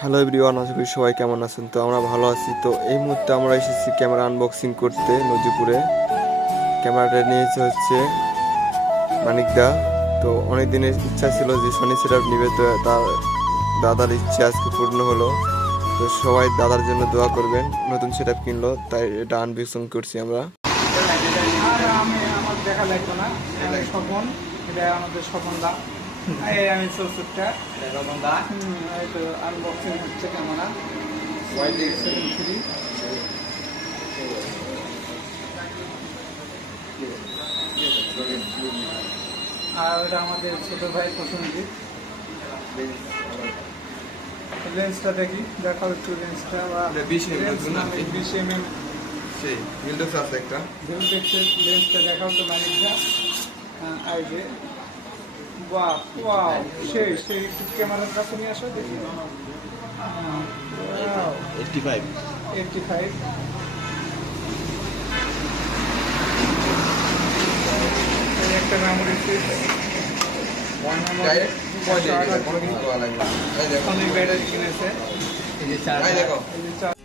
Hello everyone, আশা করি সবাই কেমন আছেন। তো আমরা ভালো আছি। তো এই মুহূর্তে আমরা এসেছি ক্যামেরা আনবক্সিং করতে নজিপুরে। ক্যামেরাটা নিয়েছে হচ্ছে মানিকদা। তো অনেক দিনের ইচ্ছা ছিল যে সনি সেটআপ নিবে, তো তার দাদার ইচ্ছে আজকে পূর্ণ হলো। তো সবাই দাদার জন্য দোয়া করবেন, নতুন সেটআপ কিনলো তাই এটা আনবক্সিং করছি আমরা। আর আমার দেখা লাগতো না, স্বপন, এটা আমাদের স্বপনদা। এই আমি চৌষট্টা এই তো আনবক্সিং হচ্ছে ক্যামেরা Y7 III। আর এটা আমাদের ছোট ভাই প্রসেনজিৎ। লেন্সটা দেখি, দেখাও একটু লেন্সটা। বা 20 mm সেই উইন্ডোজ আছে একটা। লেন্সটা দেখাও তো মানিকদা। এই যে বাহ, ওয়াও, সেই সেই একটু ক্যামেরার কাছে নিয়ে আসো দেখি। 85 85। এই একটা মেমোরি চিপ, অনেক ব্যাটারি কিনেছে। এই দেখো। এই যে চার্জ।